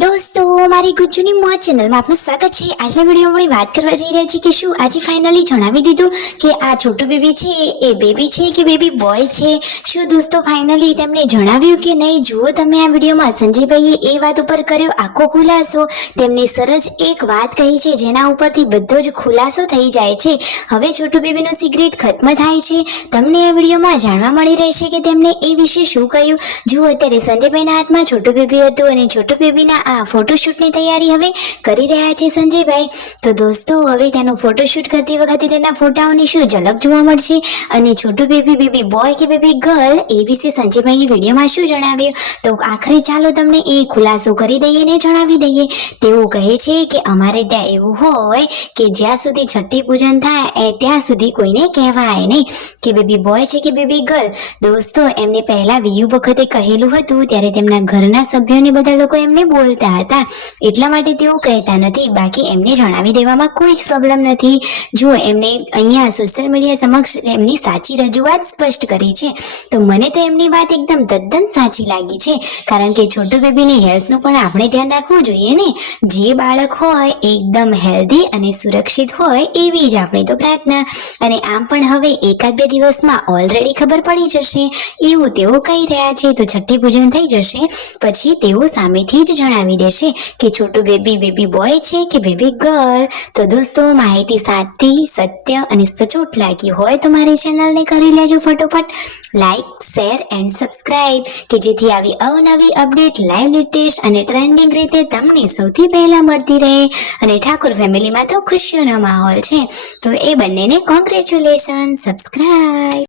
દોસ્તો, મારી ગુજ્જુની મોજ ચેનલમાં આપનું સ્વાગત છે। આજના વિડીયોમાં વાત કરવા જઈ રહ્યા છીએ કે શું આજે ફાઇનલી જણાવી દીધું કે આ છોટું બેબી છે એ બેબી છે કે બેબી બોય છે। શું દોસ્તો ફાઇનલી તેમને જણાવ્યું કે નહીં? જુઓ તમે આ વિડીયોમાં સંજયભાઈએ એ વાત ઉપર કર્યો આખો ખુલાસો। તેમને સરસ એક વાત કહી છે જેના ઉપરથી બધો જ ખુલાસો થઈ જાય છે। હવે છોટું બેબીનું સિક્રેટ ખત્મ થાય છે। તમને આ વિડીયોમાં જાણવા મળી રહેશે કે તેમણે એ વિશે શું કહ્યું। જુઓ, અત્યારે સંજયભાઈના હાથમાં છોટું બેબી હતું અને છોટું બેબીના આ ફોટોશૂટની તૈયારી હવે કરી રહ્યા છે સંજયભાઈ। તો દોસ્તો, હવે તેનો ફોટોશૂટ કરતી વખતે તેના ફોટાઓની શું ઝલક જોવા મળશે અને છોટું બેબી બોય કે બેબી ગર્લ એ વિશે સંજયભાઈએ વિડીયોમાં શું જણાવ્યું, તો આખરે ચાલો તમને એ ખુલાસો કરી દઈએ ને જણાવી દઈએ। તેઓ કહે છે કે અમારે ત્યાં એવું હોય કે જ્યાં સુધી છઠ્ઠી પૂજન થાય ત્યાં સુધી કોઈને કહેવાય નહીં કે બેબી બોય છે કે બેબી ગર્લ। દોસ્તો, એમને પહેલા વિયુ વખતે કહેલું હતું ત્યારે તેમના ઘરના સભ્યોને બધા લોકો એમને બોલતા હતા, એટલા માટે તેઓ કહેતા નથી। બાકી એમને જણાવી દેવામાં કોઈ જ પ્રોબ્લેમ નથી। જો એમને અહીંયા સોશિયલ મીડિયા સમક્ષ એમની સાચી રજૂઆત સ્પષ્ટ કરી છે, તો મને તો એમની વાત એકદમ તદ્દન સાચી લાગી છે। કારણ કે છોટું બેબીની હેલ્થનું પણ આપણે ધ્યાન રાખવું જોઈએ ને। જે બાળક હોય એકદમ હેલ્ધી અને સુરક્ષિત હોય એવી જ આપણી તો પ્રાર્થના। અને આમ પણ હવે એકાદ બે દિવસમાં ઓલરેડી ખબર પડી જશે એવું તેઓ કહી રહ્યા છે। તો છઠ્ઠી પૂજન થઈ જશે પછી તેઓ સામેથી જ જણાવી દેશે કે છોટું બેબી બોય છે કે બેબી ગર્લ। તો દોસ્તો, માહિતી સાચી, સત્ય અને સચોટ લાગી હોય તો મારી ચેનલને કરી લેજો ફટોફટ લાઈક, શેર એન્ડ સબસ્ક્રાઇબ કે જેથી આવી અવનવી અપડેટ લાઈવ, લેટેસ્ટ અને ટ્રેન્ડિંગ રીતે તમને સૌથી પહેલા મળતી રહે। અને ઠાકોર ફેમિલીમાં તો ખુશીઓનો માહોલ છે, તો એ બંનેને કોંગ્રેચ્યુલેશન, સબસ્ક્રાઇબ।